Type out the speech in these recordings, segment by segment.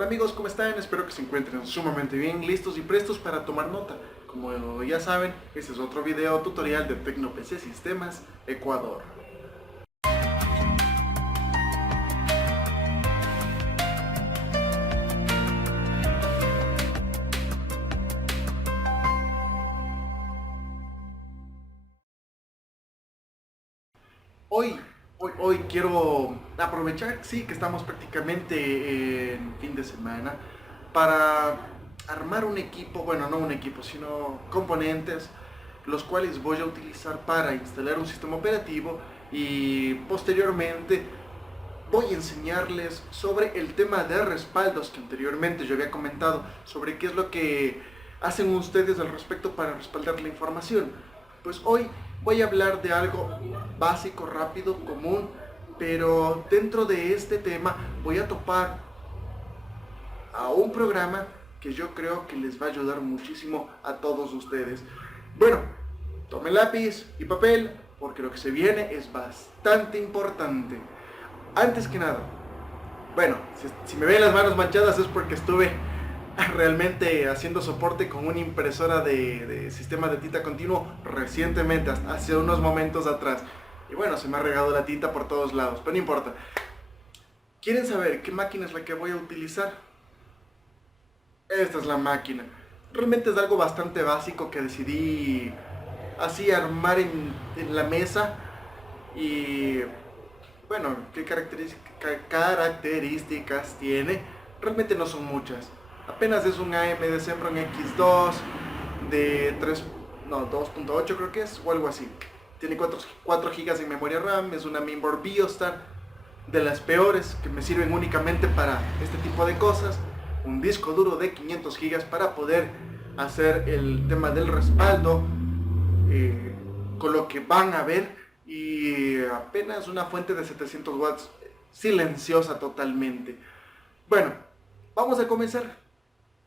Hola amigos, ¿cómo están? Espero que se encuentren sumamente bien, listos y prestos para tomar nota. Como ya saben, este es otro video tutorial de TecnoPC Sistemas Ecuador. Hoy quiero aprovechar, sí, que estamos prácticamente en fin de semana, para armar un equipo, bueno, no un equipo, sino componentes, los cuales voy a utilizar para instalar un sistema operativo y posteriormente voy a enseñarles sobre el tema de respaldos que anteriormente yo había comentado, sobre qué es lo que hacen ustedes al respecto para respaldar la información. Pues hoy voy a hablar de algo básico, rápido, común, pero dentro de este tema voy a topar a un programa que yo creo que les va a ayudar muchísimo a todos ustedes. Bueno, tomen lápiz y papel porque lo que se viene es bastante importante. Antes que nada, bueno, si me ven las manos manchadas es porque estuve realmente haciendo soporte con una impresora de sistema de tinta continuo recientemente, hace unos momentos atrás. Y bueno, se me ha regado la tinta por todos lados, pero no importa. ¿Quieren saber qué máquina es la que voy a utilizar? Esta es la máquina. Realmente es algo bastante básico que decidí así armar en la mesa. Y bueno, ¿qué características tiene? Realmente no son muchas. Apenas es un AMD Sempron X2 de 3, no, 2.8 creo que es, o algo así. Tiene 4 GB en memoria RAM, es una mainboard Biostar, de las peores, que me sirven únicamente para este tipo de cosas. Un disco duro de 500 GB para poder hacer el tema del respaldo, con lo que van a ver, y apenas una fuente de 700 watts, silenciosa totalmente. Bueno, vamos a comenzar.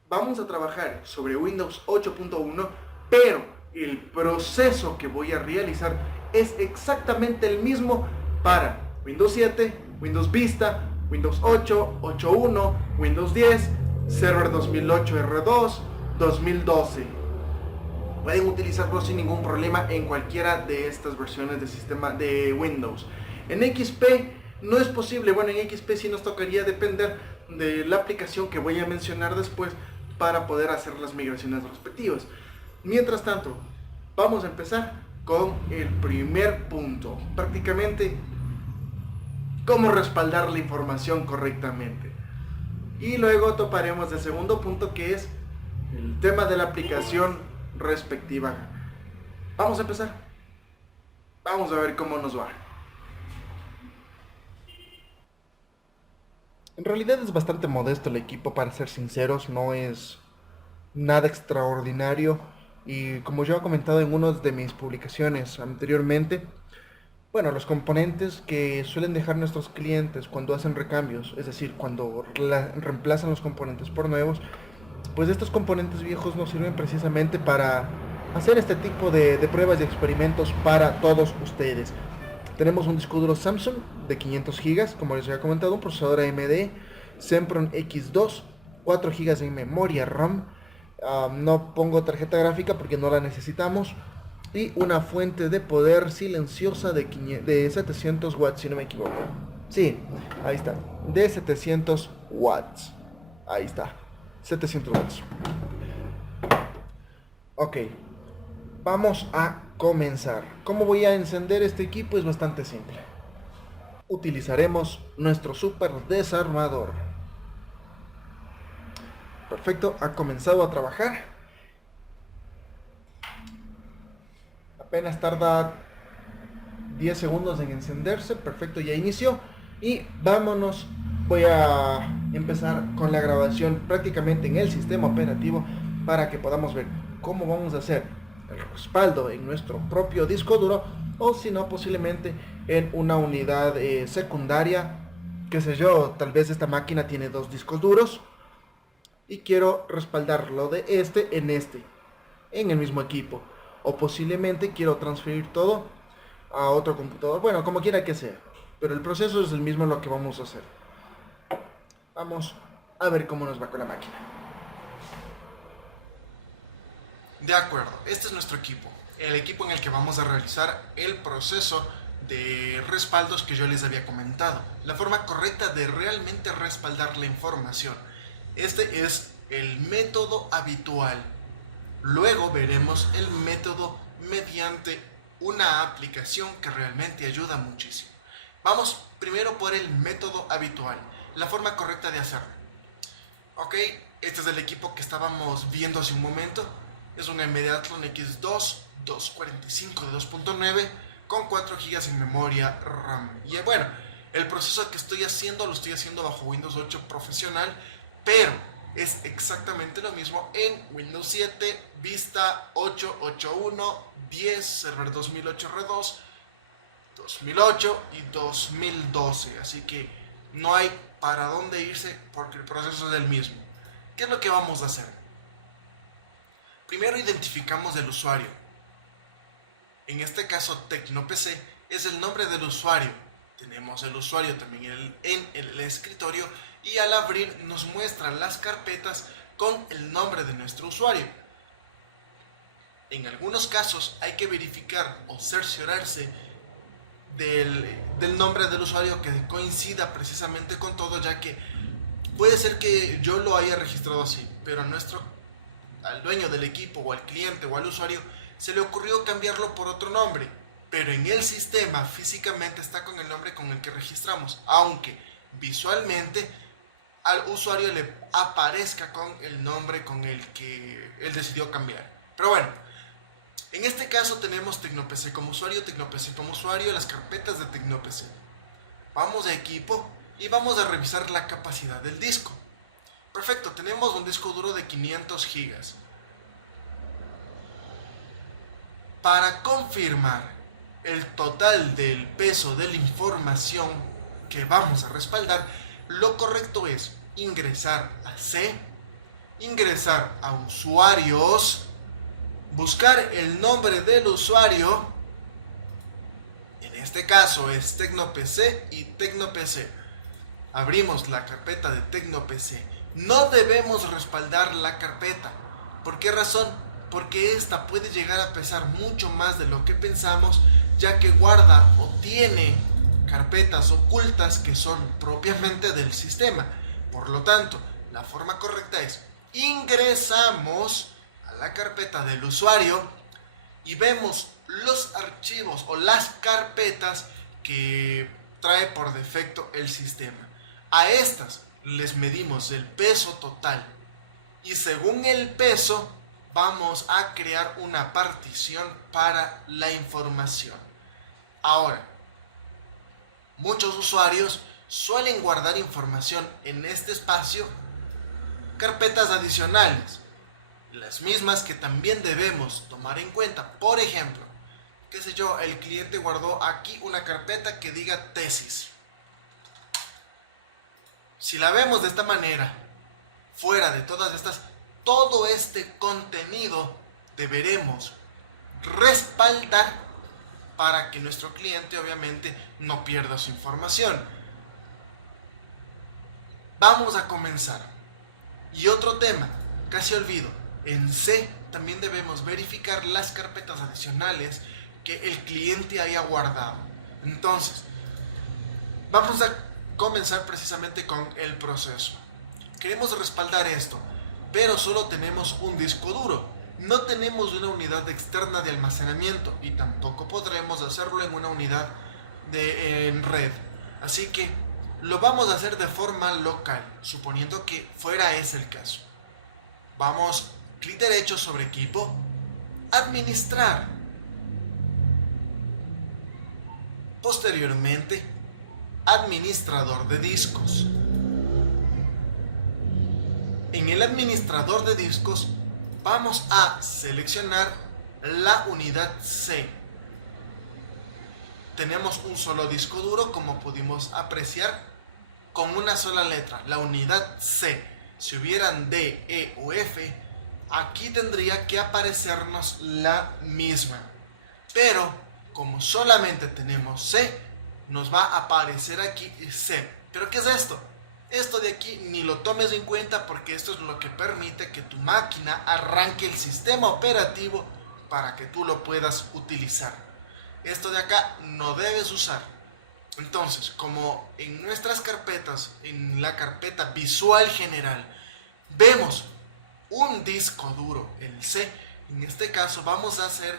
Vamos a trabajar sobre Windows 8.1, pero el proceso que voy a realizar es exactamente el mismo para Windows 7, Windows Vista, Windows 8, 8.1, Windows 10, Server 2008 R2, 2012. Pueden utilizarlo sin ningún problema en cualquiera de estas versiones de sistema de Windows. En XP no es posible. Bueno, en XP sí nos tocaría depender de la aplicación que voy a mencionar después para poder hacer las migraciones respectivas. Mientras tanto, vamos a empezar con el primer punto. Prácticamente, cómo respaldar la información correctamente. Y luego toparemos el segundo punto, que es el tema de la aplicación respectiva. Vamos a empezar. Vamos a ver cómo nos va. En realidad es bastante modesto el equipo, para ser sinceros, no es nada extraordinario. Y como yo he comentado en una de mis publicaciones anteriormente, bueno, los componentes que suelen dejar nuestros clientes cuando hacen recambios, es decir, cuando reemplazan los componentes por nuevos, pues estos componentes viejos nos sirven precisamente para hacer este tipo de pruebas y experimentos para todos ustedes. Tenemos un disco duro Samsung de 500 GB, como les había comentado, un procesador AMD Sempron X2, 4 GB en memoria RAM. No pongo tarjeta gráfica porque no la necesitamos. Y una fuente de poder silenciosa de 700 watts, si no me equivoco. Sí, ahí está, de 700 watts. Ahí está, 700 watts. Ok, vamos a comenzar. ¿Cómo voy a encender este equipo? Es bastante simple. Utilizaremos nuestro super desarmador. Perfecto, ha comenzado a trabajar. Apenas tarda 10 segundos en encenderse. Perfecto, ya inició. Y vámonos. Voy a empezar con la grabación prácticamente en el sistema operativo para que podamos ver cómo vamos a hacer el respaldo en nuestro propio disco duro, o si no, posiblemente en una unidad secundaria, qué sé yo. Tal vez esta máquina tiene 2 discos duros y quiero respaldarlo de en el mismo equipo, o posiblemente quiero transferir todo a otro computador. Bueno, como quiera que sea, pero el proceso es el mismo, lo que vamos a hacer. Vamos a ver cómo nos va con la máquina. De acuerdo, este es nuestro equipo, el equipo en el que vamos a realizar el proceso de respaldos que yo les había comentado, la forma correcta de realmente respaldar la información. Este es el método habitual. Luego veremos el método mediante una aplicación que realmente ayuda muchísimo. Vamos primero por el método habitual, la forma correcta de hacerlo. Ok, este es el equipo que estábamos viendo hace un momento. Es un AMD Athlon X2 245 de 2.9 con 4 GB en memoria RAM. Y bueno, el proceso que estoy haciendo lo estoy haciendo bajo Windows 8 profesional, pero es exactamente lo mismo en Windows 7, Vista 8.8.1, 10, Server 2008 R2, 2008 y 2012. Así que no hay para dónde irse porque el proceso es el mismo. ¿Qué es lo que vamos a hacer? Primero identificamos el usuario. En este caso TecnoPC es el nombre del usuario. Tenemos el usuario también en el escritorio y al abrir nos muestra las carpetas con el nombre de nuestro usuario. En algunos casos hay que verificar o cerciorarse del nombre del usuario que coincida precisamente con todo, ya que puede ser que yo lo haya registrado así, pero al dueño del equipo o al cliente o al usuario se le ocurrió cambiarlo por otro nombre, pero en el sistema físicamente está con el nombre con el que registramos, aunque visualmente al usuario le aparezca con el nombre con el que él decidió cambiar. Pero bueno, en este caso tenemos TecnoPC como usuario, las carpetas de TecnoPC. Vamos a equipo y vamos a revisar la capacidad del disco. Perfecto, tenemos un disco duro de 500 GB. Para confirmar el total del peso de la información que vamos a respaldar, lo correcto es ingresar a C, ingresar a usuarios, buscar el nombre del usuario, en este caso es TecnoPC y TecnoPC. Abrimos la carpeta de TecnoPC. No debemos respaldar la carpeta. ¿Por qué razón? Porque esta puede llegar a pesar mucho más de lo que pensamos, ya que guarda o tiene carpetas ocultas que son propiamente del sistema. Por lo tanto, la forma correcta es ingresamos a la carpeta del usuario y vemos los archivos o las carpetas que trae por defecto el sistema. A estas les medimos el peso total y según el peso vamos a crear una partición para la información. Ahora, muchos usuarios suelen guardar información en este espacio, carpetas adicionales, las mismas que también debemos tomar en cuenta. Por ejemplo, qué sé yo, el cliente guardó aquí una carpeta que diga tesis. Si la vemos de esta manera, fuera de todas estas, todo este contenido deberemos respaldar para que nuestro cliente obviamente no pierda su información. Vamos a comenzar. Y otro tema, casi olvido, en C también debemos verificar las carpetas adicionales que el cliente haya guardado. Entonces, vamos a comenzar precisamente con el proceso. Queremos respaldar esto, pero solo tenemos un disco duro. No tenemos una unidad externa de almacenamiento y tampoco podremos hacerlo en una unidad en red. Así que lo vamos a hacer de forma local, suponiendo que fuera ese el caso. Vamos, clic derecho sobre equipo, administrar. Posteriormente, administrador de discos. En el administrador de discos vamos a seleccionar la unidad C. Tenemos un solo disco duro, como pudimos apreciar, con una sola letra, la unidad C. Si hubieran D, E o F, aquí tendría que aparecernos la misma. Pero como solamente tenemos C, nos va a aparecer aquí C. ¿Pero qué es esto? Esto de aquí ni lo tomes en cuenta porque esto es lo que permite que tu máquina arranque el sistema operativo para que tú lo puedas utilizar. Esto de acá no debes usar. Entonces, como en nuestras carpetas, en la carpeta visual general, vemos un disco duro, el C, en este caso vamos a hacer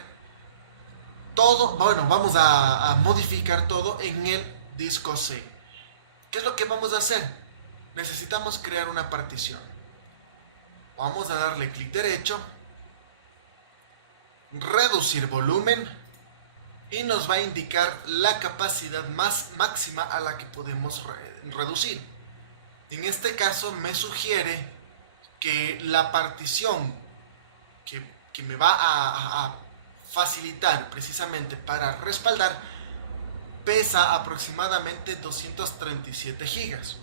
todo, bueno, vamos a modificar todo en el disco C. ¿Qué es lo que vamos a hacer? Necesitamos crear una partición. Vamos a darle clic derecho, reducir volumen y nos va a indicar la capacidad máxima a la que podemos reducir. En este caso me sugiere que la partición que me va a facilitar precisamente para respaldar pesa aproximadamente 237 gigas.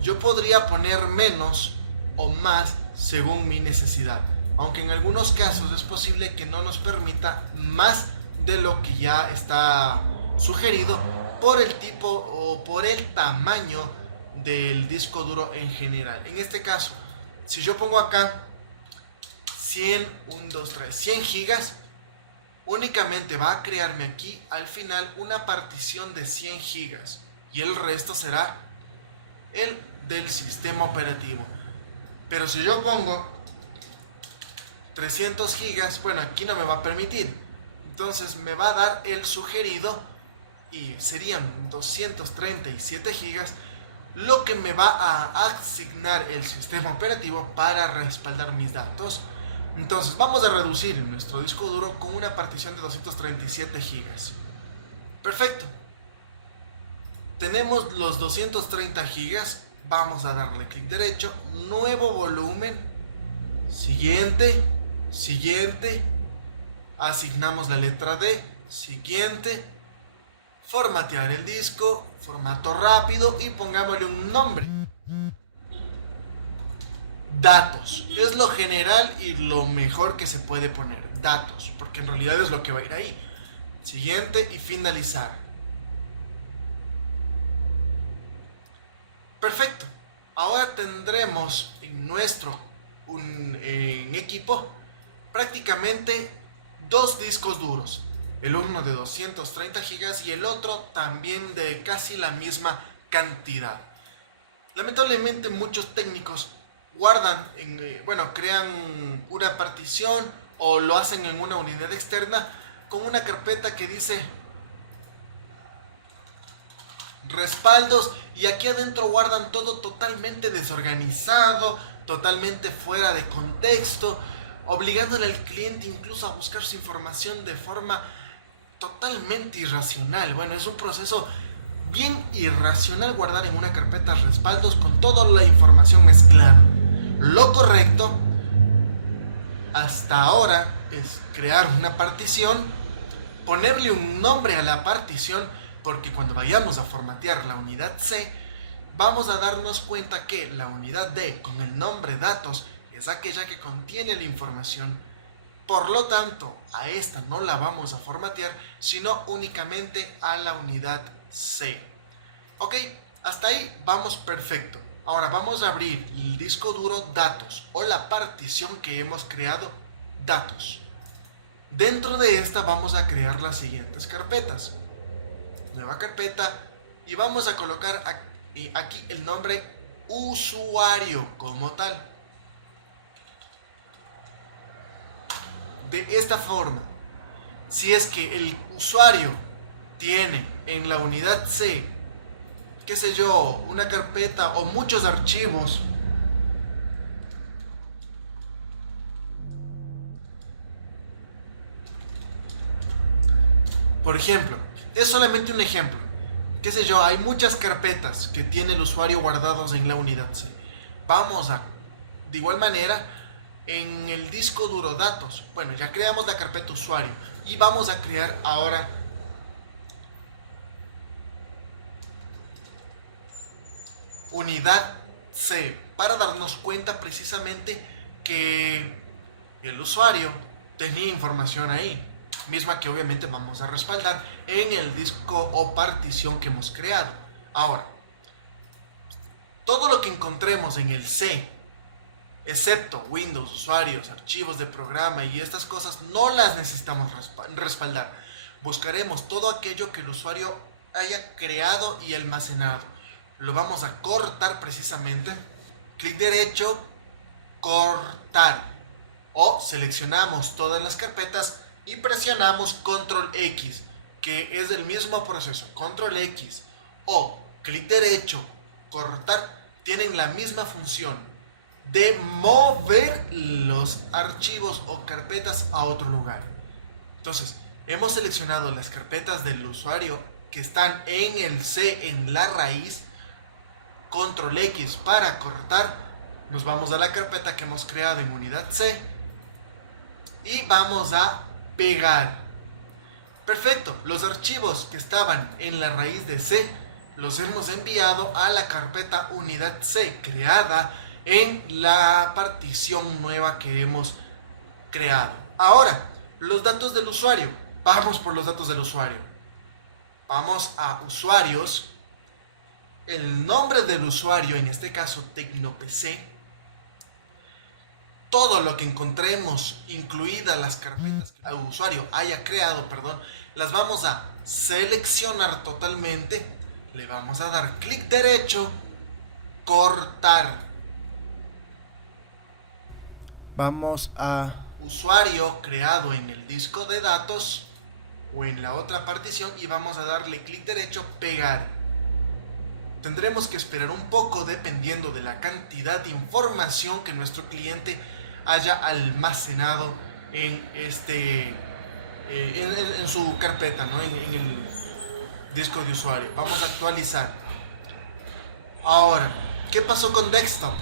Yo podría poner menos o más según mi necesidad, aunque en algunos casos es posible que no nos permita más de lo que ya está sugerido por el tipo o por el tamaño del disco duro en general. En este caso, si yo pongo acá 100 gigas, únicamente va a crearme aquí al final una partición de 100 gigas y el resto será el del sistema operativo. Pero si yo pongo 300 gigas, bueno, aquí no me va a permitir. Entonces me va a dar el sugerido y serían 237 gigas, lo que me va a asignar el sistema operativo para respaldar mis datos. Entonces vamos a reducir nuestro disco duro con una partición de 237 gigas. Perfecto. Tenemos los 230 gigas. Vamos a darle clic derecho, nuevo volumen, siguiente, siguiente, asignamos la letra D, siguiente, formatear el disco, formato rápido y pongámosle un nombre. Datos, es lo general y lo mejor que se puede poner, datos, porque en realidad es lo que va a ir ahí. Siguiente y finalizar. Perfecto. Ahora tendremos en nuestro equipo prácticamente dos discos duros. El uno de 230 gigas y el otro también de casi la misma cantidad. Lamentablemente muchos técnicos guardan, crean una partición o lo hacen en una unidad externa con una carpeta que dice respaldos y aquí adentro guardan todo totalmente desorganizado, totalmente fuera de contexto, obligándole al cliente incluso a buscar su información de forma totalmente irracional. Bueno, es un proceso bien irracional guardar en una carpeta respaldos con toda la información mezclada. Lo correcto hasta ahora es crear una partición, ponerle un nombre a la partición, porque cuando vayamos a formatear la unidad C, vamos a darnos cuenta que la unidad D con el nombre datos es aquella que contiene la información. Por lo tanto, a esta no la vamos a formatear, sino únicamente a la unidad C. Ok, hasta ahí vamos perfecto. Ahora vamos a abrir el disco duro datos o la partición que hemos creado datos. Dentro de esta vamos a crear las siguientes carpetas. Nueva carpeta y vamos a colocar aquí el nombre usuario como tal. De esta forma, si es que el usuario tiene en la unidad C, qué sé yo, una carpeta o muchos archivos, por ejemplo, es solamente un ejemplo, qué sé yo, hay muchas carpetas que tiene el usuario guardados en la unidad C. Vamos a, de igual manera, en el disco duro datos, bueno, ya creamos la carpeta usuario y vamos a crear ahora unidad C para darnos cuenta precisamente que el usuario tenía información ahí, misma que obviamente vamos a respaldar en el disco o partición que hemos creado. Ahora, Todo lo que encontremos en el C, excepto Windows, usuarios, archivos de programa y estas cosas, no las necesitamos respaldar. Buscaremos todo aquello que el usuario haya creado y almacenado. Lo vamos a cortar precisamente. Clic derecho, cortar. O seleccionamos todas las carpetas y presionamos Control X, que es el mismo proceso. Control X o clic derecho, cortar, tienen la misma función de mover los archivos o carpetas a otro lugar. Entonces, hemos seleccionado las carpetas del usuario que están en el C, en la raíz. Control X para cortar. Nos vamos a la carpeta que hemos creado en unidad C y vamos a pegar. Perfecto, los archivos que estaban en la raíz de C los hemos enviado a la carpeta unidad C, creada en la partición nueva que hemos creado. Ahora, los datos del usuario. Vamos por los datos del usuario. Vamos a usuarios. El nombre del usuario, en este caso TecnoPC. Todo lo que encontremos, incluidas las carpetas que el usuario haya creado, las vamos a seleccionar totalmente. Le vamos a dar clic derecho, cortar. Vamos a usuario creado en el disco de datos o en la otra partición y vamos a darle clic derecho, pegar. Tendremos que esperar un poco dependiendo de la cantidad de información que nuestro cliente haya almacenado en su carpeta, ¿no? en el disco de usuario. Vamos a actualizar. Ahora, ¿qué pasó con desktop?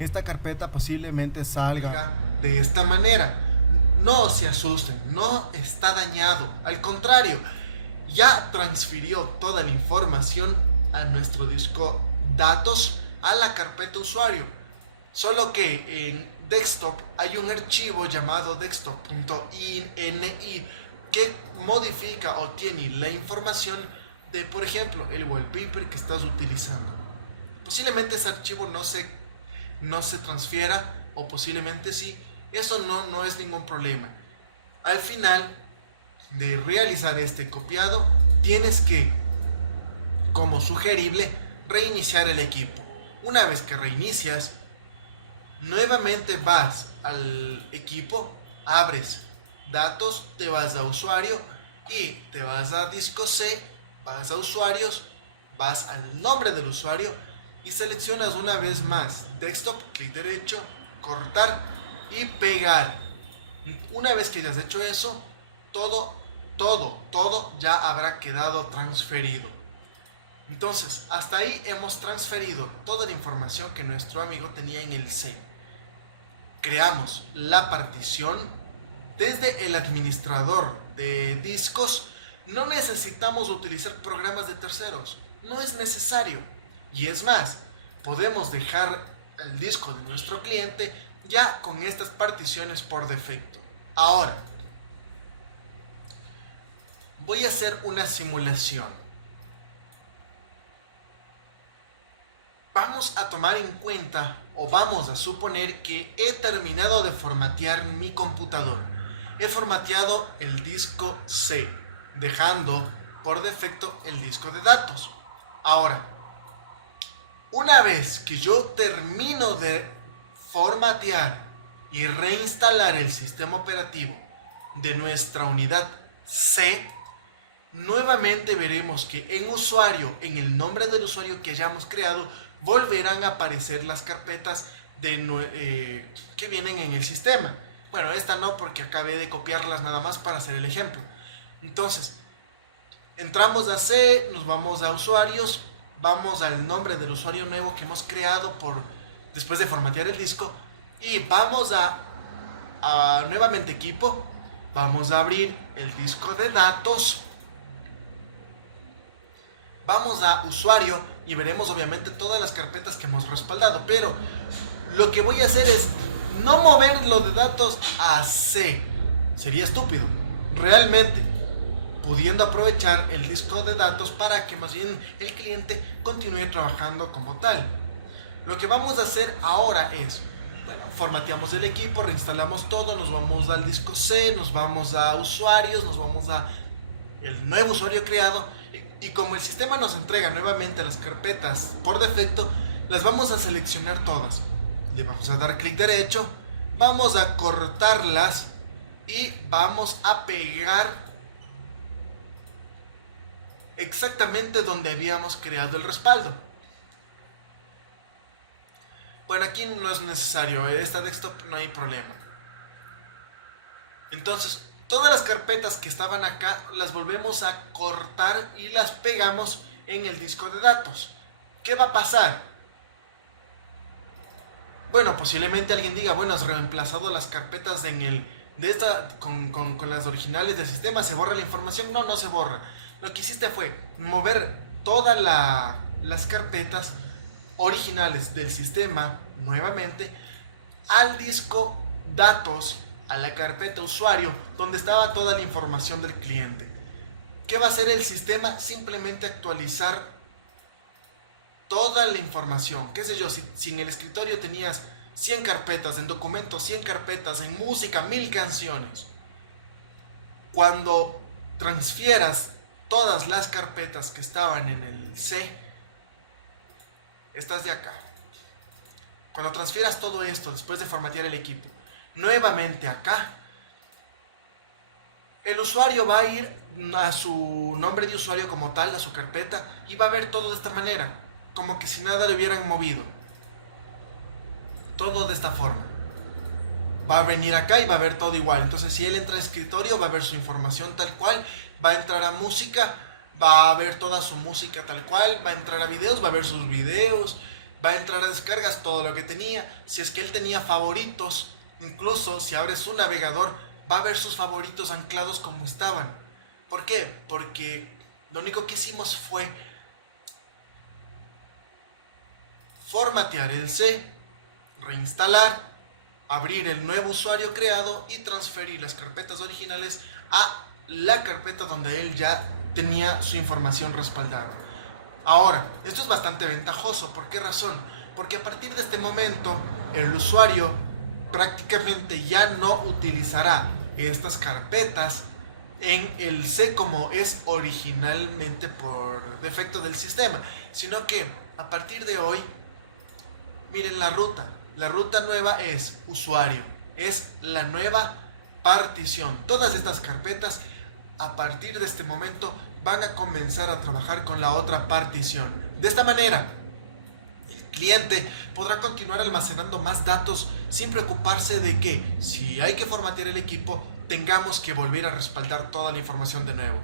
Esta carpeta posiblemente salga de esta manera. No se asusten, no está dañado. Al contrario, ya transfirió toda la información a nuestro disco datos, a la carpeta usuario. Solo que en desktop hay un archivo llamado desktop.ini que modifica o tiene la información de, por ejemplo, el wallpaper que estás utilizando. Posiblemente ese archivo no se transfiera, o posiblemente sí. Eso no es ningún problema. Al final de realizar este copiado, tienes que, como sugerible, reiniciar el equipo. Una vez que reinicias, nuevamente vas al equipo, abres datos, te vas a usuario y te vas a disco C, vas a usuarios, vas al nombre del usuario y seleccionas una vez más desktop, clic derecho, cortar y pegar. Una vez que hayas hecho eso, todo ya habrá quedado transferido. Entonces, hasta ahí hemos transferido toda la información que nuestro amigo tenía en el C. Creamos la partición desde el administrador de discos. No necesitamos utilizar programas de terceros, no es necesario. Y es más, podemos dejar el disco de nuestro cliente ya con estas particiones por defecto. Ahora, voy a hacer una simulación. Vamos a tomar en cuenta, o vamos a suponer que he terminado de formatear mi computador. He formateado el disco C, dejando por defecto el disco de datos. Ahora, una vez que yo termino de formatear y reinstalar el sistema operativo de nuestra unidad C, nuevamente veremos que en usuario, en el nombre del usuario que hayamos creado, volverán a aparecer las carpetas que vienen en el sistema. Bueno, esta no, porque acabé de copiarlas nada más para hacer el ejemplo. Entonces, entramos a C, nos vamos a usuarios, vamos al nombre del usuario nuevo que hemos creado después de formatear el disco, y vamos a nuevamente equipo, vamos a abrir el disco de datos, vamos a usuario y veremos obviamente todas las carpetas que hemos respaldado, pero lo que voy a hacer es no moverlo de datos a C. Sería estúpido, realmente, pudiendo aprovechar el disco de datos para que más bien el cliente continúe trabajando como tal. Lo que vamos a hacer ahora es, bueno, formateamos el equipo, reinstalamos todo, nos vamos al disco C, nos vamos a usuarios, nos vamos a el nuevo usuario creado y como el sistema nos entrega nuevamente las carpetas por defecto, las vamos a seleccionar todas. Le vamos a dar clic derecho, vamos a cortarlas y vamos a pegar exactamente donde habíamos creado el respaldo. Bueno, aquí no es necesario, esta desktop no hay problema. Entonces, todas las carpetas que estaban acá las volvemos a cortar y las pegamos en el disco de datos. ¿Qué va a pasar? Bueno, posiblemente alguien diga, bueno, has reemplazado las carpetas con las originales del sistema, ¿se borra la información? No, no se borra. Lo que hiciste fue mover todas las carpetas originales del sistema nuevamente al disco datos, a la carpeta usuario, donde estaba toda la información del cliente. ¿Qué va a hacer el sistema? Simplemente actualizar toda la información. Qué sé yo, si en el escritorio tenías 100 carpetas, en documentos 100 carpetas, en música 1000 canciones. Cuando transfieras todas las carpetas que estaban en el C, estas de acá. Cuando transfieras todo esto después de formatear el equipo, nuevamente acá, el usuario va a ir a su nombre de usuario como tal, a su carpeta, y va a ver todo de esta manera, como que si nada le hubieran movido. Todo de esta forma. Va a venir acá y va a ver todo igual. Entonces, si él entra a escritorio, va a ver su información tal cual, va a entrar a música, va a ver toda su música tal cual, va a entrar a videos, va a ver sus videos, va a entrar a descargas, todo lo que tenía. Si es que él tenía favoritos, incluso si abre su navegador, va a ver sus favoritos anclados como estaban. ¿Por qué? Porque lo único que hicimos fue formatear el C, reinstalar, abrir el nuevo usuario creado y transferir las carpetas originales a la carpeta donde él ya tenía su información respaldada. Ahora, esto es bastante ventajoso. ¿Por qué razón? Porque a partir de este momento el usuario prácticamente ya no utilizará estas carpetas en el C como es originalmente por defecto del sistema, sino que a partir de hoy, miren la ruta. La ruta nueva es usuario, es la nueva partición. Todas estas carpetas a partir de este momento van a comenzar a trabajar con la otra partición. De esta manera, el cliente podrá continuar almacenando más datos sin preocuparse de que, si hay que formatear el equipo, tengamos que volver a respaldar toda la información de nuevo.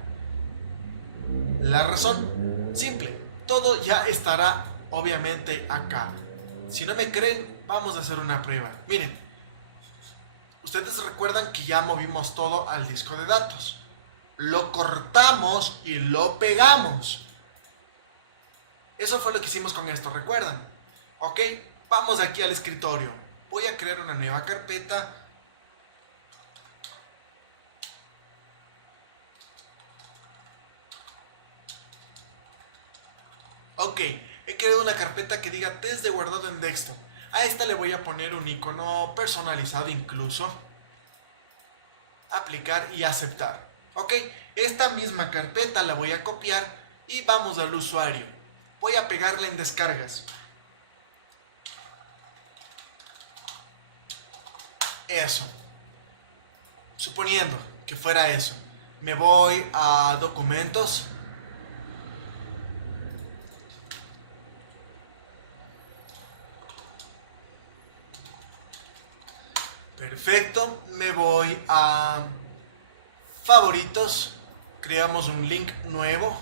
La razón, simple, todo ya estará obviamente acá. Si no me creen, vamos a hacer una prueba. Miren, ustedes recuerdan que ya movimos todo al disco de datos. Lo cortamos y lo pegamos. Eso fue lo que hicimos con esto, ¿recuerdan? Ok, vamos aquí al escritorio. Voy a crear una nueva carpeta. Ok, he creado una carpeta que diga test de guardado en desktop. A esta le voy a poner un icono personalizado incluso. Aplicar y aceptar. Ok, esta misma carpeta la voy a copiar y vamos al usuario. Voy a pegarla en descargas. Eso. Suponiendo que fuera eso. Me voy a documentos. Perfecto. Me voy a favoritos. Creamos un link nuevo.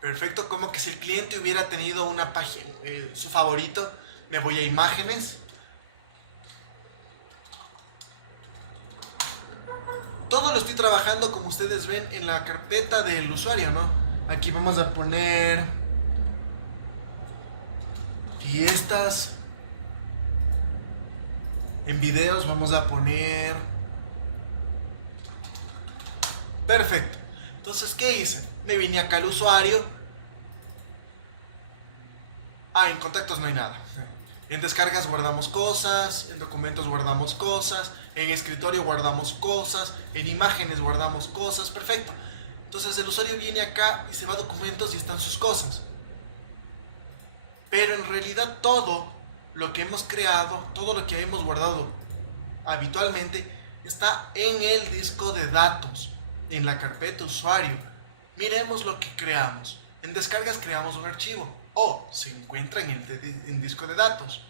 Perfecto, como que si el cliente hubiera tenido una página, su favorito. Me voy a imágenes. Todo lo estoy trabajando, como ustedes ven, en la carpeta del usuario, ¿no? Aquí vamos a poner Y estas en videos vamos a poner... Perfecto. Entonces, ¿qué hice? Me vine acá al usuario. En contactos no hay nada. En descargas guardamos cosas, en documentos guardamos cosas, en escritorio guardamos cosas, en imágenes guardamos cosas, perfecto. Entonces el usuario viene acá y se va a documentos y están sus cosas. Pero en realidad todo lo que hemos creado, todo lo que hemos guardado habitualmente, está en el disco de datos, en la carpeta usuario. Miremos lo que creamos. En descargas creamos un archivo. Se encuentra en el disco de datos.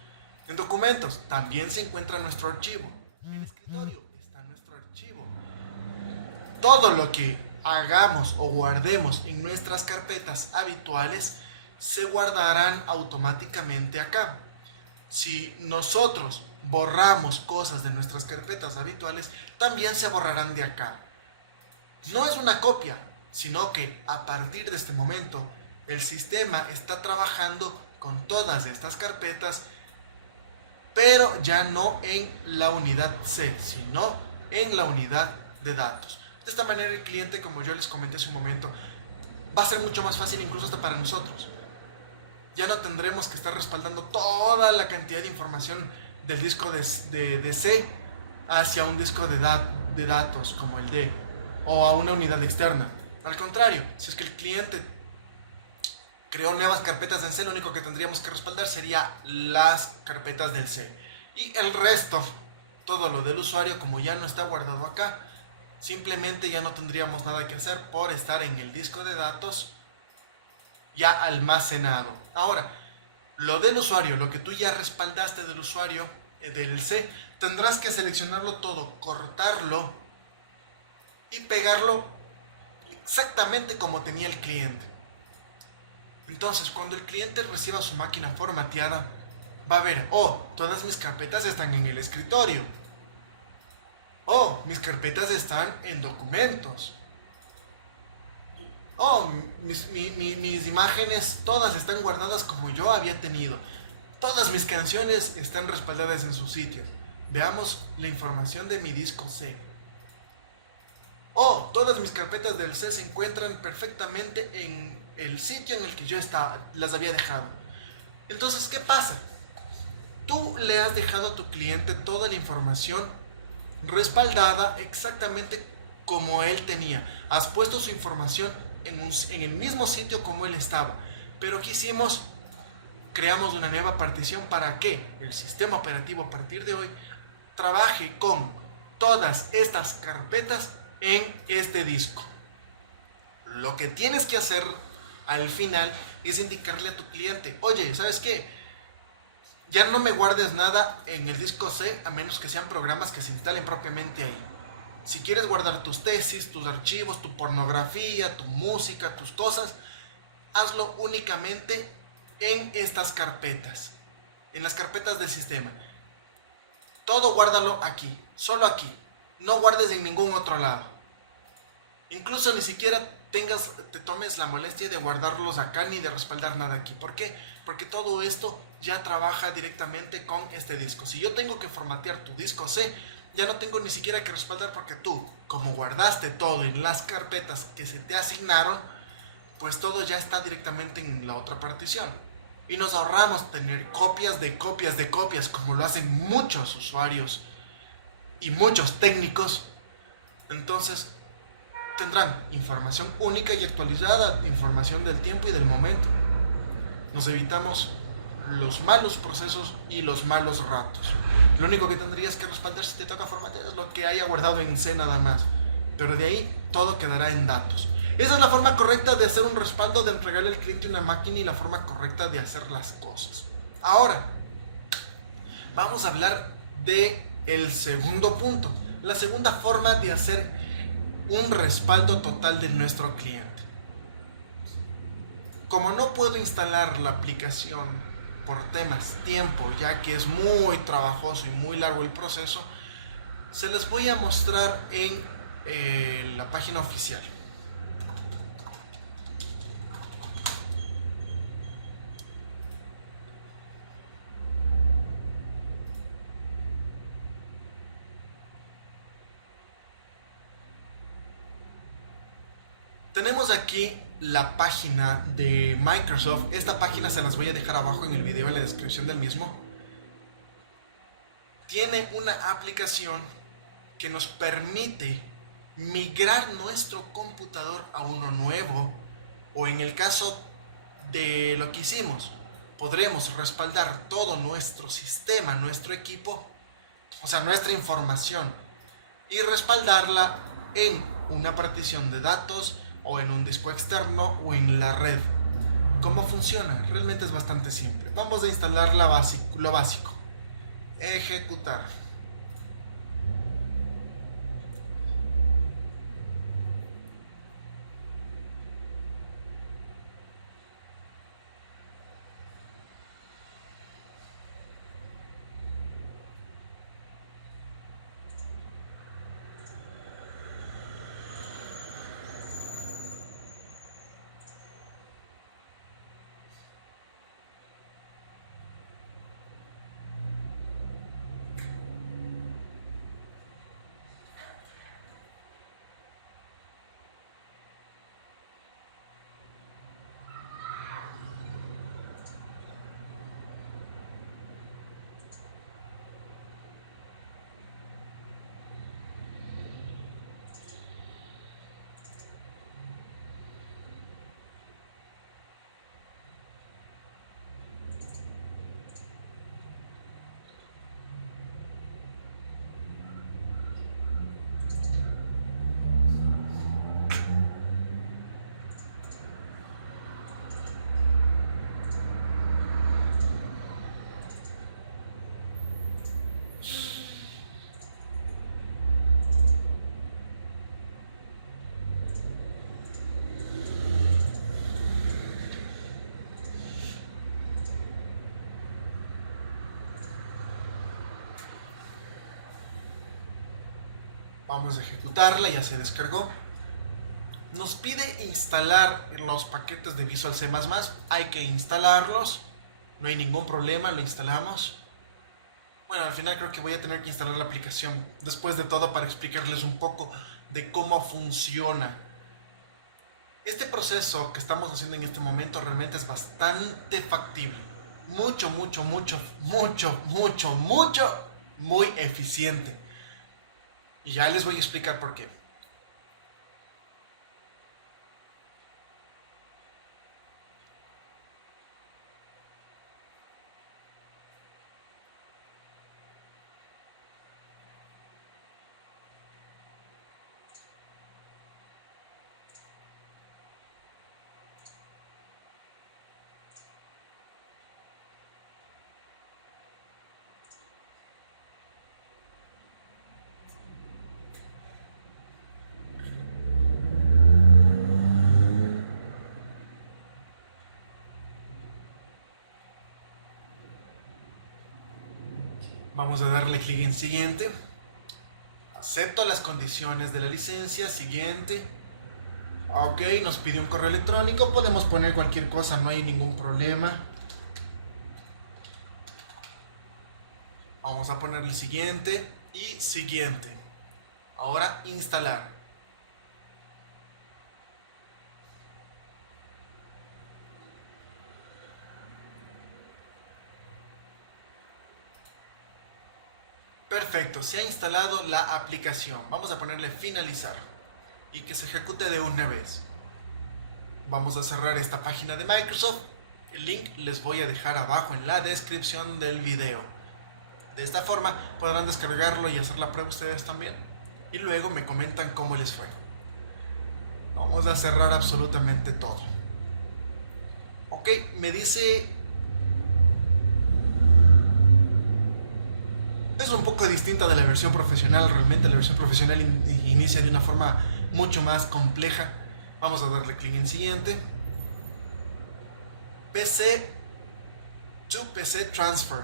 En documentos también se encuentra nuestro archivo. En el escritorio está nuestro archivo. Todo lo que hagamos o guardemos en nuestras carpetas habituales se guardarán automáticamente acá. Si nosotros borramos cosas de nuestras carpetas habituales, también se borrarán de acá. No es una copia, sino que a partir de este momento el sistema está trabajando con todas estas carpetas, pero ya no en la unidad C, sino en la unidad de datos. De esta manera el cliente, como yo les comenté hace un momento, va a ser mucho más fácil incluso hasta para nosotros. Ya no tendremos que estar respaldando toda la cantidad de información del disco de C hacia un disco de datos como el D, o a una unidad externa. Al contrario, si es que el cliente creó nuevas carpetas en C, lo único que tendríamos que respaldar sería las carpetas del C. Y el resto, todo lo del usuario, como ya no está guardado acá, simplemente ya no tendríamos nada que hacer por estar en el disco de datos ya almacenado. Ahora, lo del usuario, lo que tú ya respaldaste del usuario, del C, tendrás que seleccionarlo todo, cortarlo y pegarlo exactamente como tenía el cliente. Entonces, cuando el cliente reciba su máquina formateada, va a ver, todas mis carpetas están en el escritorio. Mis carpetas están en documentos. Mis imágenes todas están guardadas como yo había tenido. Todas mis canciones están respaldadas en su sitio. Veamos la información de mi disco C. Todas mis carpetas del C se encuentran perfectamente en el sitio en el que yo las había dejado. Entonces, ¿qué pasa? Tú le has dejado a tu cliente toda la información respaldada exactamente como él tenía. Has puesto su información en el mismo sitio como él estaba. Pero ¿qué hicimos? Creamos una nueva partición para que el sistema operativo a partir de hoy trabaje con todas estas carpetas en este disco. Lo que tienes que hacer al final es indicarle a tu cliente, oye, ¿sabes qué? Ya no me guardes nada en el disco C a menos que sean programas que se instalen propiamente ahí. Si quieres guardar tus tesis, tus archivos, tu pornografía, tu música, tus cosas, hazlo únicamente en estas carpetas, en las carpetas del sistema. Todo guárdalo aquí, solo aquí. No guardes en ningún otro lado. Incluso ni siquiera te tomes la molestia de guardarlos acá ni de respaldar nada aquí. ¿Por qué? Porque todo esto ya trabaja directamente con este disco. Si yo tengo que formatear tu disco C, ya no tengo ni siquiera que respaldar porque tú, como guardaste todo en las carpetas que se te asignaron, pues todo ya está directamente en la otra partición. Y nos ahorramos tener copias de copias de copias, como lo hacen muchos usuarios y muchos técnicos. Entonces, tendrán información única y actualizada, información del tiempo y del momento. Nos evitamos los malos procesos y los malos ratos. Lo único que tendrías que respaldar si te toca formatear es lo que haya guardado en C nada más. Pero de ahí todo quedará en datos. Esa es la forma correcta de hacer un respaldo, de entregarle al cliente una máquina y la forma correcta de hacer las cosas. Ahora, vamos a hablar de el segundo punto. La segunda forma de hacer un respaldo total de nuestro cliente. Como no puedo instalar la aplicación por temas tiempo, ya que es muy trabajoso y muy largo el proceso, se les voy a mostrar en la página oficial. Tenemos aquí la página de Microsoft. Esta página se las voy a dejar abajo en el video, en la descripción del mismo. Tiene una aplicación que nos permite migrar nuestro computador a uno nuevo, o en el caso de lo que hicimos, podremos respaldar todo nuestro sistema, nuestro equipo, o sea, nuestra información, y respaldarla en una partición de datos o en un disco externo o en la red. ¿Cómo funciona? Realmente es bastante simple. Vamos a instalar lo básico. Ejecutar. Vamos a ejecutarla, ya se descargó. Nos pide instalar los paquetes de Visual C++. Hay que instalarlos, no hay ningún problema, lo instalamos. Bueno, al final creo que voy a tener que instalar la aplicación después de todo para explicarles un poco de cómo funciona. Este proceso que estamos haciendo en este momento realmente es bastante factible. Muy eficiente. Y ya les voy a explicar por qué. Vamos a darle clic en siguiente. Acepto las condiciones de la licencia. Siguiente. Ok, nos pide un correo electrónico. Podemos poner cualquier cosa, no hay ningún problema. Vamos a ponerle siguiente y siguiente. Ahora instalar. Perfecto, se ha instalado la aplicación. Vamos a ponerle finalizar y que se ejecute de una vez. Vamos a cerrar esta página de Microsoft. El link les voy a dejar abajo en la descripción del video. De esta forma podrán descargarlo y hacer la prueba ustedes también. Y luego me comentan cómo les fue. Vamos a cerrar absolutamente todo. Ok, me dice... Es un poco distinta de la versión profesional. Realmente la versión profesional inicia de una forma mucho más compleja. Vamos a darle clic en siguiente. PC to PC transfer.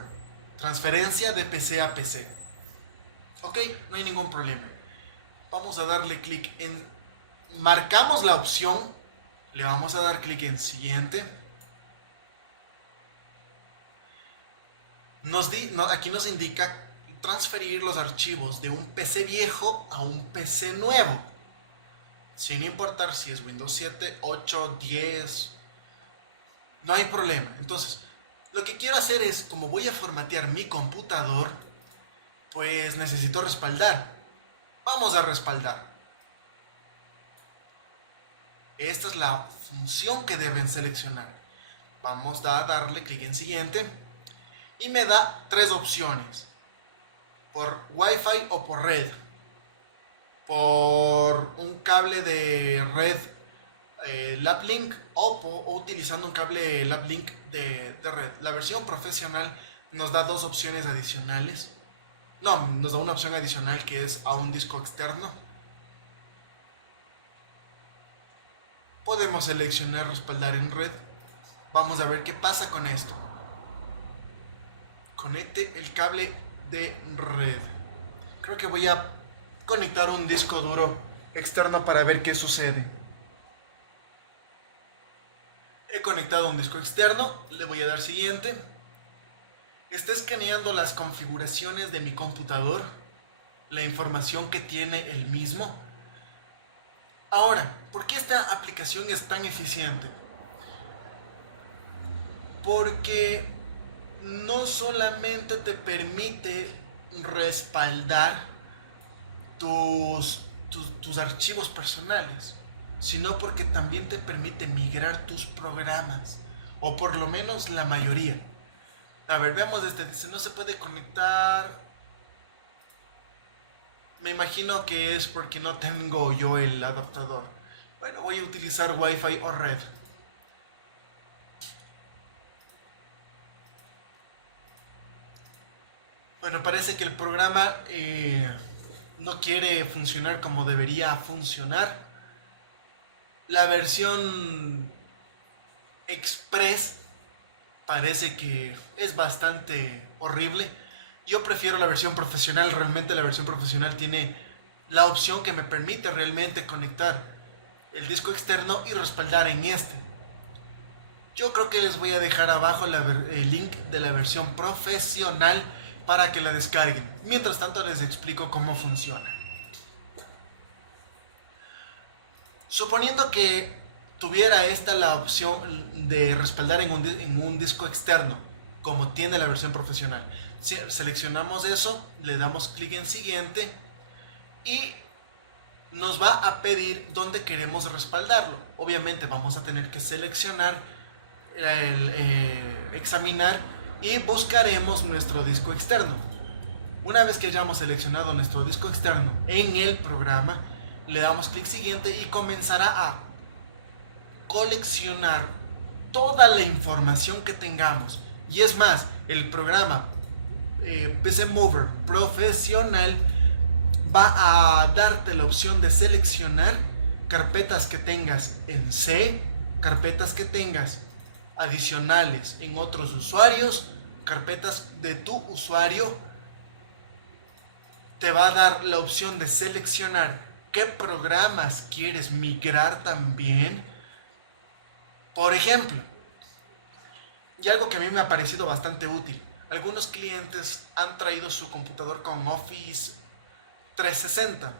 Transferencia de PC a PC. Ok, no hay ningún problema. Vamos a darle clic en... Marcamos la opción. Le vamos a dar clic en siguiente. Aquí nos indica transferir los archivos de un PC viejo a un PC nuevo. sin importar si es Windows 7, 8, 10, no hay problema. Entonces, lo que quiero hacer es, como voy a formatear mi computador, pues necesito respaldar. Vamos a respaldar. Esta es la función que deben seleccionar. Vamos a darle clic en siguiente y me da tres opciones: por Wi-Fi o por red, por un cable de red LabLink o utilizando un cable LabLink de red. La versión profesional nos da dos opciones adicionales. No, nos da una opción adicional, que es a un disco externo. Podemos seleccionar respaldar en red. Vamos a ver qué pasa con esto. Conecte el cable de red. Creo que voy a conectar un disco duro externo para ver qué sucede. He conectado un disco externo, le voy a dar siguiente. Está escaneando las configuraciones de mi computador, la información que tiene el mismo. Ahora, ¿por qué esta aplicación es tan eficiente? Porque no solamente te permite respaldar tus archivos personales, sino porque también te permite migrar tus programas, o por lo menos la mayoría. A ver, veamos este. Dice, no se puede conectar. Me imagino que es porque no tengo yo el adaptador. Bueno, voy a utilizar Wi-Fi o red. Bueno, parece que el programa no quiere funcionar como debería funcionar. La versión Express parece que es bastante horrible. Yo prefiero la versión profesional. Realmente la versión profesional tiene la opción que me permite realmente conectar el disco externo y respaldar en este. Yo creo que les voy a dejar abajo el link de la versión profesional para que la descarguen. Mientras tanto les explico cómo funciona. Suponiendo que tuviera esta la opción de respaldar en un disco externo, como tiene la versión profesional. Si seleccionamos eso, le damos clic en siguiente y nos va a pedir dónde queremos respaldarlo. Obviamente vamos a tener que seleccionar, examinar y buscaremos nuestro disco externo. Una vez que hayamos seleccionado nuestro disco externo en el programa, le damos clic siguiente y comenzará a coleccionar toda la información que tengamos. Y es más, el programa PC Mover profesional va a darte la opción de seleccionar carpetas que tengas en C, carpetas que tengas adicionales en otros usuarios, carpetas de tu usuario. Te va a dar la opción de seleccionar qué programas quieres migrar también. Por ejemplo, y algo que a mí me ha parecido bastante útil, algunos clientes han traído su computador con Office 360,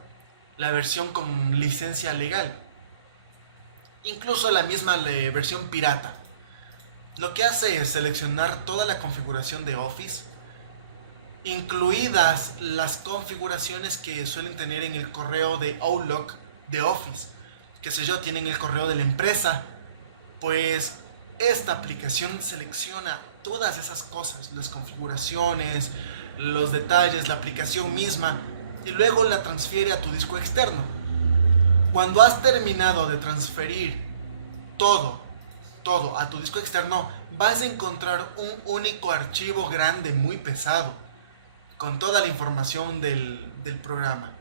la versión con licencia legal, incluso la misma versión pirata. Lo que hace es seleccionar toda la configuración de Office, incluidas las configuraciones que suelen tener en el correo de Outlook de Office, que sé yo, tienen el correo de la empresa. Pues esta aplicación selecciona todas esas cosas, las configuraciones, los detalles, la aplicación misma, y luego la transfiere a tu disco externo. Cuando has terminado de transferir todo a tu disco externo, vas a encontrar un único archivo grande, muy pesado, con toda la información del programa.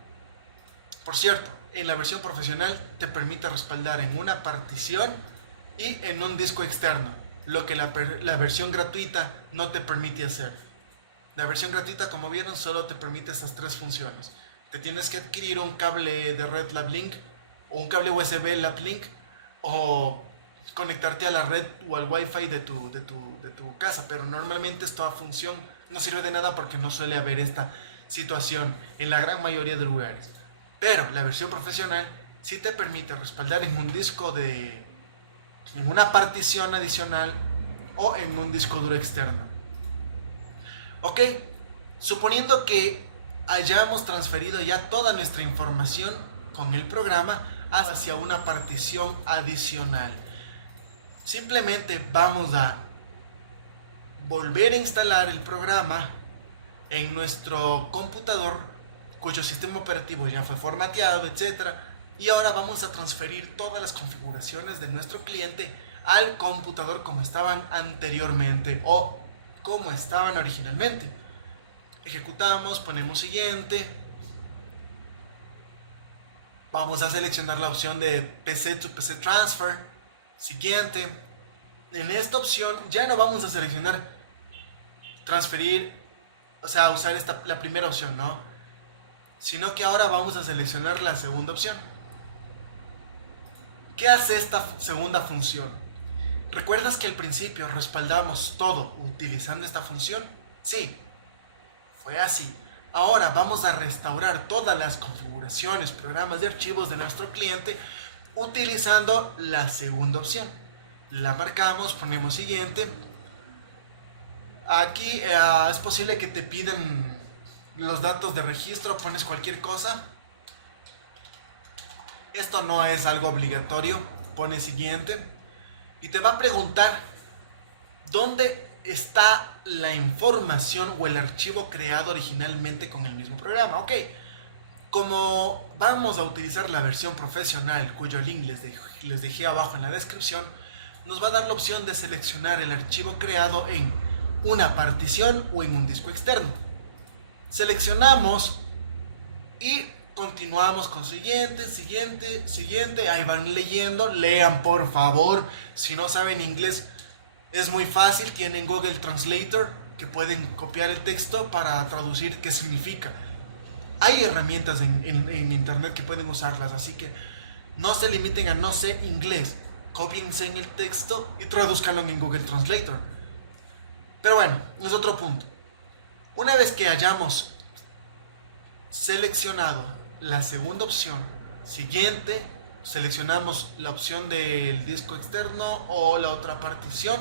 Por cierto, en la versión profesional te permite respaldar en una partición y en un disco externo, lo que la versión gratuita no te permite hacer. La versión gratuita, como vieron, solo te permite estas tres funciones. Te tienes que adquirir un cable de red LabLink o un cable USB LabLink, o conectarte a la red o al Wi-Fi de tu casa, pero normalmente esta función no sirve de nada porque no suele haber esta situación en la gran mayoría de lugares. Pero la versión profesional sí te permite respaldar en un disco en una partición adicional o en un disco duro externo. Ok, suponiendo que hayamos transferido ya toda nuestra información con el programa hacia una partición adicional, simplemente vamos a volver a instalar el programa en nuestro computador cuyo sistema operativo ya fue formateado, etc. Y ahora vamos a transferir todas las configuraciones de nuestro cliente al computador como estaban anteriormente o como estaban originalmente. Ejecutamos, ponemos siguiente. Vamos a seleccionar la opción de PC to PC Transfer. Siguiente. En esta opción ya no vamos a seleccionar transferir, o sea, usar la primera opción, ¿no? Sino que ahora vamos a seleccionar la segunda opción. ¿Qué hace esta segunda función? ¿Recuerdas que al principio respaldamos todo utilizando esta función? Sí, fue así. Ahora vamos a restaurar todas las configuraciones, programas de archivos de nuestro cliente utilizando la segunda opción. La marcamos, ponemos siguiente. Aquí es posible que te pidan los datos de registro, pones cualquier cosa. Esto no es algo obligatorio, pones siguiente. Y te va a preguntar dónde está la información o el archivo creado originalmente con el mismo programa. Ok, como vamos a utilizar la versión profesional, cuyo link les dejé abajo en la descripción, nos va a dar la opción de seleccionar el archivo creado en una partición o en un disco externo. Seleccionamos y continuamos con siguiente, siguiente, siguiente. Ahí van leyendo, lean por favor. Si no saben inglés es muy fácil, tienen Google Translator que pueden copiar el texto para traducir qué significa. Hay herramientas en internet que pueden usarlas, así que no se limiten a no sé inglés. Cópiense en el texto y tradúzcanlo en Google Translator. Pero bueno, es otro punto. Una vez que hayamos seleccionado la segunda opción, siguiente, seleccionamos la opción del disco externo o la otra partición,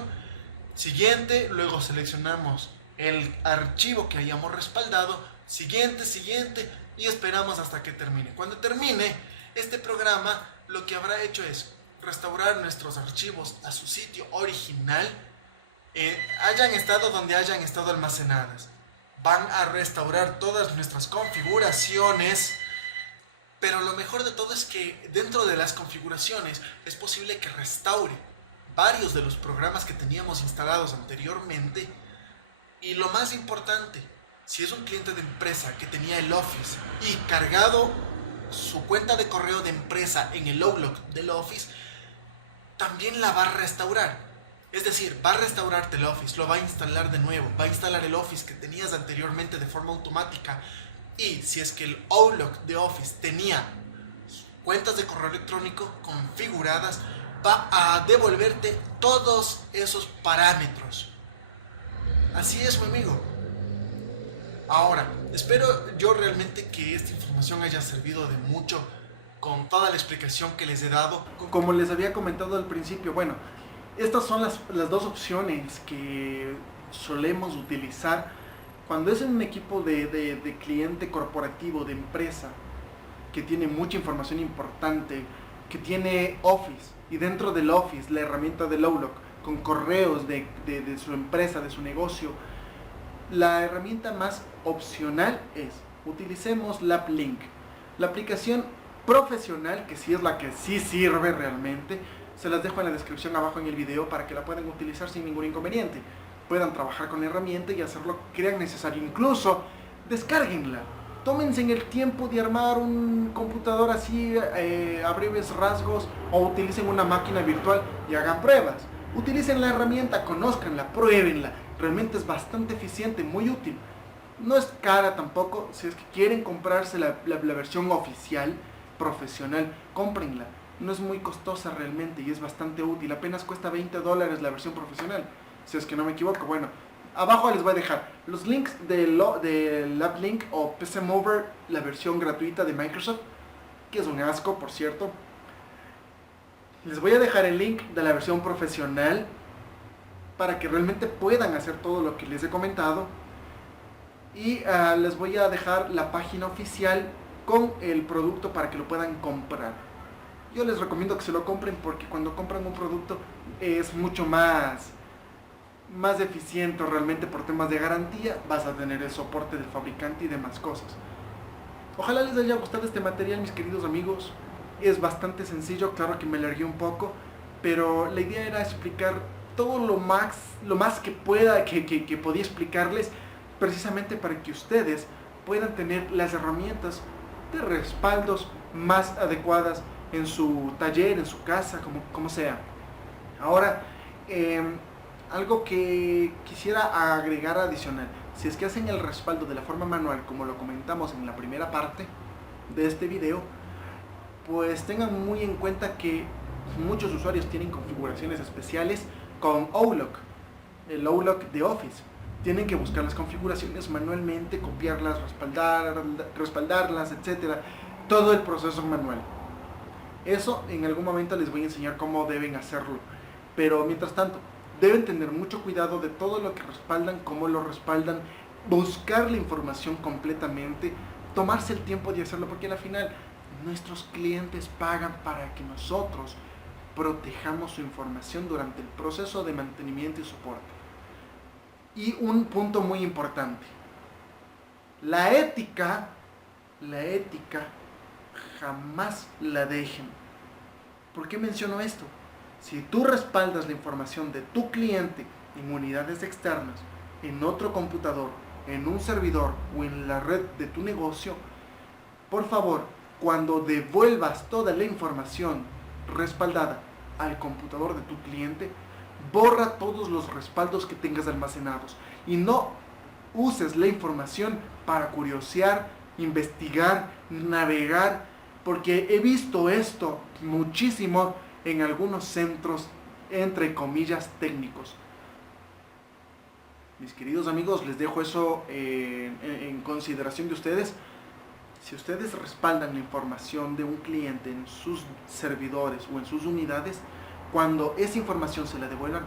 siguiente, luego seleccionamos el archivo que hayamos respaldado, siguiente, siguiente, y esperamos hasta que termine. Cuando termine, este programa lo que habrá hecho es restaurar nuestros archivos a su sitio original, hayan estado donde hayan estado almacenadas. Van a restaurar todas nuestras configuraciones, pero lo mejor de todo es que dentro de las configuraciones es posible que restaure varios de los programas que teníamos instalados anteriormente. Y lo más importante, si es un cliente de empresa que tenía el Office y cargado su cuenta de correo de empresa en el Outlook del Office, también la va a restaurar. Es decir, va a restaurarte el Office, lo va a instalar de nuevo, va a instalar el Office que tenías anteriormente de forma automática. Y si es que el Outlook de Office tenía cuentas de correo electrónico configuradas, va a devolverte todos esos parámetros. Así es, mi amigo. Ahora, espero yo realmente que esta información haya servido de mucho con toda la explicación que les he dado. Como les había comentado al principio, bueno, estas son las dos opciones que solemos utilizar cuando es en un equipo de cliente corporativo, de empresa, que tiene mucha información importante, que tiene Office, y dentro del Office la herramienta del Outlook, con correos de su empresa, de su negocio. La herramienta más opcional es, utilicemos LabLink, la aplicación profesional, que sí es la que sí sirve realmente. Se las dejo en la descripción abajo en el video para que la puedan utilizar sin ningún inconveniente. Puedan trabajar con la herramienta y hacer lo que crean necesario. Incluso, descárguenla. Tómense en el tiempo de armar un computador así a breves rasgos, o utilicen una máquina virtual y hagan pruebas. Utilicen la herramienta, conózcanla, pruébenla. Realmente es bastante eficiente, muy útil. No es cara tampoco. Si es que quieren comprarse la versión oficial, profesional, cómprenla. No es muy costosa realmente y es bastante útil. Apenas cuesta $20 la versión profesional, si es que no me equivoco. Bueno, abajo les voy a dejar los links de LabLink o PC Mover, la versión gratuita de Microsoft. que es un asco, por cierto. Les voy a dejar el link de la versión profesional para que realmente puedan hacer todo lo que les he comentado. Y les voy a dejar la página oficial con el producto para que lo puedan comprar. Yo les recomiendo que se lo compren porque cuando compran un producto es mucho más eficiente realmente por temas de garantía. Vas a tener el soporte del fabricante y demás cosas. Ojalá les haya gustado este material, mis queridos amigos. Es bastante sencillo, claro que me alargué un poco, pero la idea era explicar todo lo más que pueda, que podía explicarles, precisamente para que ustedes puedan tener las herramientas de respaldos más adecuadas en su taller, en su casa, como sea. Ahora, algo que quisiera agregar adicional: si es que hacen el respaldo de la forma manual, como lo comentamos en la primera parte de este video, pues tengan muy en cuenta que muchos usuarios tienen configuraciones especiales con O-Lock, el O-Lock de Office. Tienen que buscar las configuraciones manualmente, copiarlas, respaldarlas, etcétera. Todo el proceso manual. Eso en algún momento les voy a enseñar cómo deben hacerlo. Pero mientras tanto, deben tener mucho cuidado de todo lo que respaldan, cómo lo respaldan, buscar la información completamente, tomarse el tiempo de hacerlo, porque al final nuestros clientes pagan para que nosotros protejamos su información durante el proceso de mantenimiento y soporte. Y un punto muy importante: la ética jamás la dejen. ¿Por qué menciono esto? Si tú respaldas la información de tu cliente en unidades externas, en otro computador, en un servidor o en la red de tu negocio, por favor, cuando devuelvas toda la información respaldada al computador de tu cliente, borra todos los respaldos que tengas almacenados y no uses la información para curiosear, investigar, navegar, porque he visto esto muchísimo en algunos centros, entre comillas, técnicos. Mis queridos amigos, les dejo eso en consideración de ustedes. Si ustedes respaldan la información de un cliente en sus servidores o en sus unidades, cuando esa información se la devuelvan,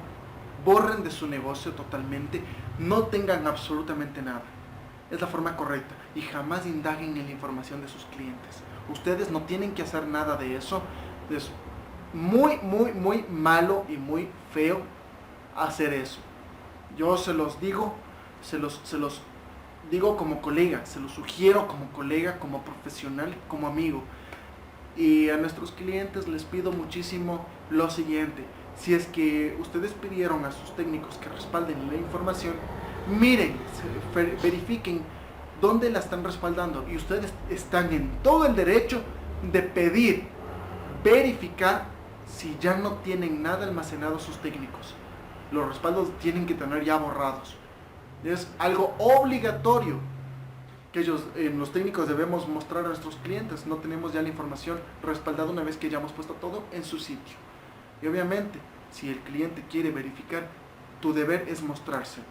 borren de su negocio totalmente, no tengan absolutamente nada. Es la forma correcta, y jamás indaguen en la información de sus clientes. Ustedes no tienen que hacer nada de eso. Es muy malo y muy feo hacer eso. Yo se los digo, se los digo como colega, se los sugiero como colega, como profesional, como amigo. Y a nuestros clientes les pido muchísimo lo siguiente: si es que ustedes pidieron a sus técnicos que respalden la información, miren, verifiquen dónde la están respaldando, y ustedes están en todo el derecho de pedir, verificar si ya no tienen nada almacenado sus técnicos. Los respaldos tienen que tener ya borrados. Es algo obligatorio que los técnicos debemos mostrar a nuestros clientes. No tenemos ya la información respaldada una vez que ya hemos puesto todo en su sitio. Y obviamente, si el cliente quiere verificar, tu deber es mostrárselo.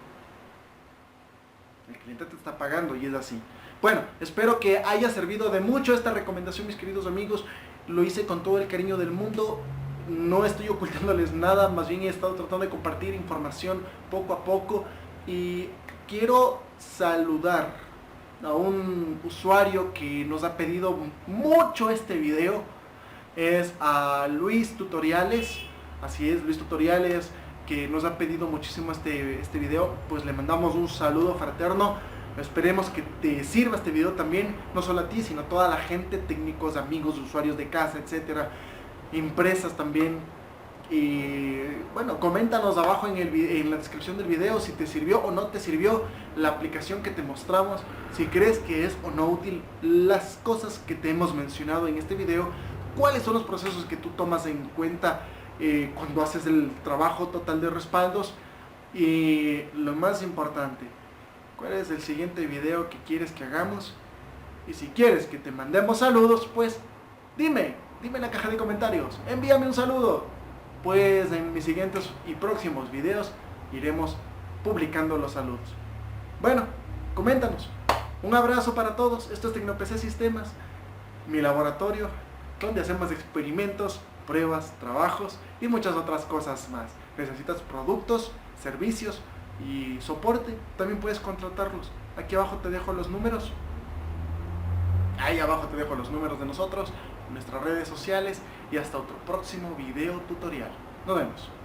El cliente te está pagando y es así. Bueno, espero que haya servido de mucho esta recomendación, mis queridos amigos. Lo hice con todo el cariño del mundo. No estoy ocultándoles nada, más bien he estado tratando de compartir información poco a poco. Y quiero saludar a un usuario que nos ha pedido mucho este video. Es a Luis Tutoriales. Así es, Luis Tutoriales, que nos ha pedido muchísimo este video. Pues le mandamos un saludo fraterno. Esperemos que te sirva este video también, no solo a ti, sino a toda la gente, técnicos, amigos, usuarios de casa, etcétera, empresas también. Y bueno, coméntanos abajo en la descripción del video si te sirvió o no te sirvió la aplicación que te mostramos, si crees que es o no útil las cosas que te hemos mencionado en este video, cuáles son los procesos que tú tomas en cuenta cuando haces el trabajo total de respaldos, y lo más importante, cuál es el siguiente video que quieres que hagamos. Y si quieres que te mandemos saludos, pues dime en la caja de comentarios, envíame un saludo. Pues en mis siguientes y próximos videos iremos publicando los saludos. Bueno, coméntanos. Un abrazo para todos. Esto es TecnoPC Sistemas. mi laboratorio, donde hacemos experimentos, pruebas, trabajos y muchas otras cosas más. Necesitas productos, servicios y soporte, también puedes contratarlos. Aquí abajo te dejo los números. Ahí abajo te dejo los números de nosotros, nuestras redes sociales y hasta otro próximo video tutorial. Nos vemos.